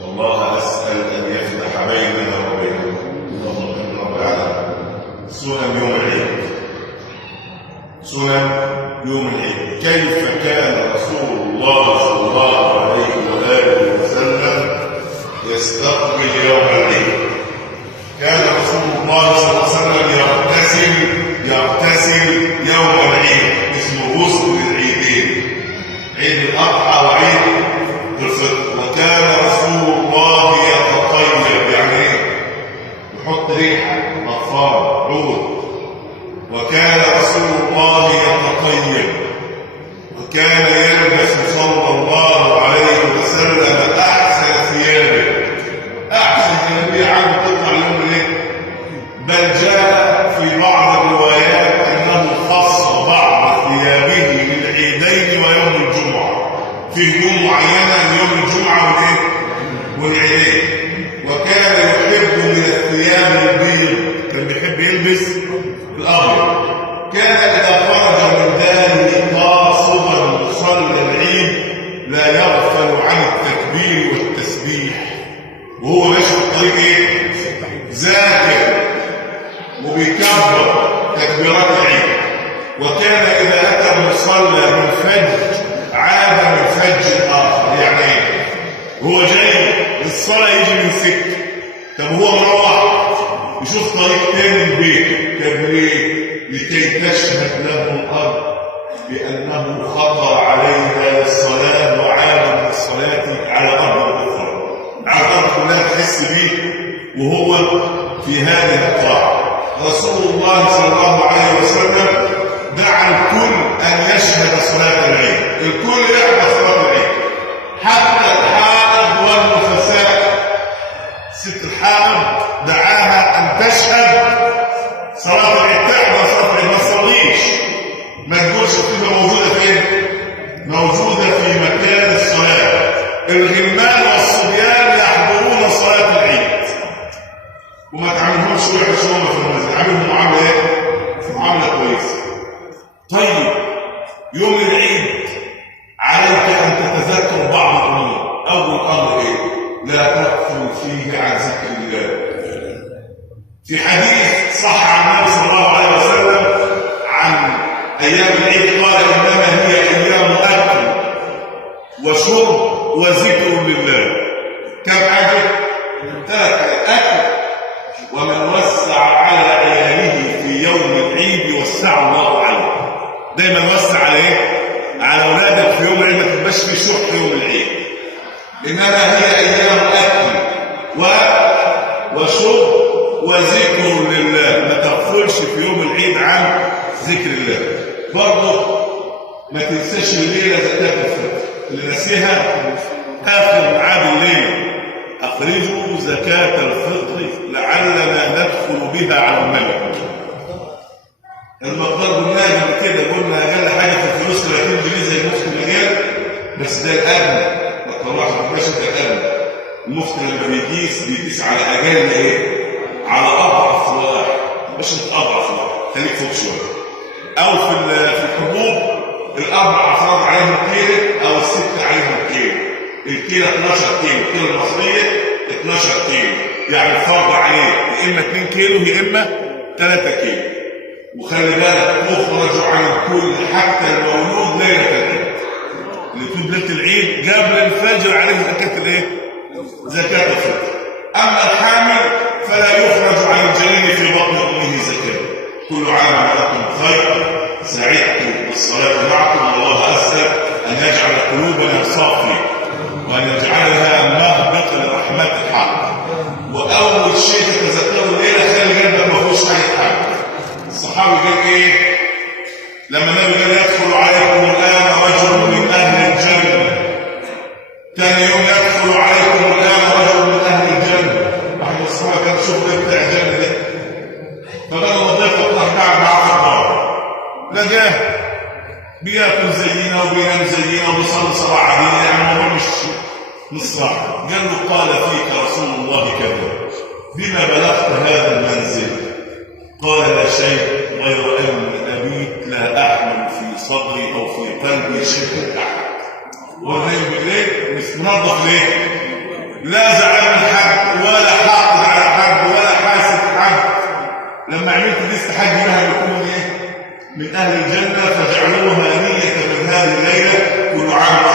والله أسأل أن يفتح بيننا وبينكم اللهم رب العالمين. سنن يوم العيد، سنن يوم العيد. كيف كان رسول الله صلى الله عليه وآله وسلم يستقبل يوم العيد؟ كان رسول الله صلى الله عليه وسلم يغتسل يوم العيد، اسمه غسل العيدين، عيد الأضحى وعيد الفطر. وكان رسول الله يتطيب، يعني يحط ريحه غفار عود. وكان رسول الله يتطيب، وكان يلبس صلى الله عليه وسلم احسن ثيابه. احسن ثيابه عنه تطلع يوم الايه؟ بل جاء في بعض الروايات انه خص بعض ثيابه للعيدين ويوم الجمعه، في يوم معينه يوم الجمعه والعيدين. وكان يحب من الثياب البيض، كان بيحب يلبس الابيض. كان اذا خرج من داره قاصدا مصلى العيد لا يغفل عن التكبير والتسبيح، وهو ماشي في الطريق ذاكر وبيكبر تكبيرات العيد. وكان اذا اتى المصلى من فج عاد من فج اخر، يعني هو جاي للصلاه يجي من سكه، طب هو مروح يشوف طريق تاني البيت. طب ليه؟ لكي تشهد له الارض بانه خطر عليها للصلاه وعاد من الصلاه على ارض اخرى، على الارض كلها تحس بيه وهو في هذه الطاعه. رسول الله صلى الله عليه وسلم دعا الكل ان يشهد صلاه العيد، الكل يحضر صلاه العيد، حتى الحائض والنفساء. ست الحائض دعاها ان تشهد صلاه العيد، تحضر صلاه العيد، ما تصليش، ما تقولش تبقى موجوده فين؟ موجوده في مكان الصلاه. الغلمان والصبيان يحضرون صلاه العيد، وما تعاملهمش وحش هم في المسجد، عاملهم معامله ايه؟ معامله كويسه. طيب يوم العيد عليك ان تتذكر بعض الامور. اول امر ايه؟ لا تغفل فيه عن ذكر الله. في حديث صح عن النبي صلى الله عليه وسلم عن ايام العيد قال انما هي ايام اكل وشرب وذكر لله. كم حاجه؟ ثلاث: اكل، ومن وسع على عياله في يوم العيد وسع الله عليه. دايما وسع على ايه؟ على اولادك في يوم العيد، ما تبقاش في شح يوم العيد. انما هي ايام اكل وشرب وذكر لله، ما تغفلش في يوم العيد عن ذكر الله. برضه ما تنساش الليله زكاه الفطر، اللي نسيها اخر ميعاد الليله. اخرجوا زكاه الفطر لعلنا ندخل بها على الملك. المقدار قلناها قبل كده، قلنا اقل حاجه في الفلوس 30 جنيه زي المفتي مليان، بس ده الادنى، ما تطلعش ما تبقاش انت الادنى. المفتي لما بيقيس على اقل ايه؟ على اضعف واحد، مش انت اضعف واحد، خليك فوق شويه. او في الحبوب الاربع افراد عليهم كيلو او السته عليهم كيلو. الكيلو 12 كيلو، الكيلو المصريه 12 كيلو، يعني الفرد عليه يا اما 2 كيلو يا اما 3 كيلو. وخلي بالك تخرج عن الكل حتى المولود ليله العيد. اللي تولد ليله العيد قبل الفجر عليه زكاه الايه؟ زكاه الفطر. اما الحامل فلا يخرج عن الجنين في بطن امه زكاه. كل عام وانتم بخير، سعدت بالصلاه معكم، والله اسال ان يجعل قلوبنا صافيه وان يجعلها مهبط لرحمته حق. واول شيء تتذكروا الليله خلي قلبك ما فيهوش اي حاجه. الصحابي قال ايه لما النبي قال يدخل عليكم الان رجل من اهل الجنه؟ ثاني يوم يدخل عليكم الان رجل من اهل الجنه. واحد من الصحابه كان شوف ده بتاع الجنه ده، فبدل ما ضيف راح قاعد معاه في الدار، لقاه بياكل زينا وبينام زينا وبيصلي صلاه عاديه، يعني الموضوع مش صح. قال له قال فيك رسول الله كذا، بما بلغت هذا المنزل؟ قال لا شيء غير ان ابيت لا احمل في صدري او في قلبي شيء احد. والنبي بالليل مش منظف ليه؟ لا زعلان من حد ولا حاقد على حد ولا حاسد حد. لما عملت دي استحق بها يكون ايه؟ من اهل الجنه. فجعلوها نيه من هذه الليله. كل عام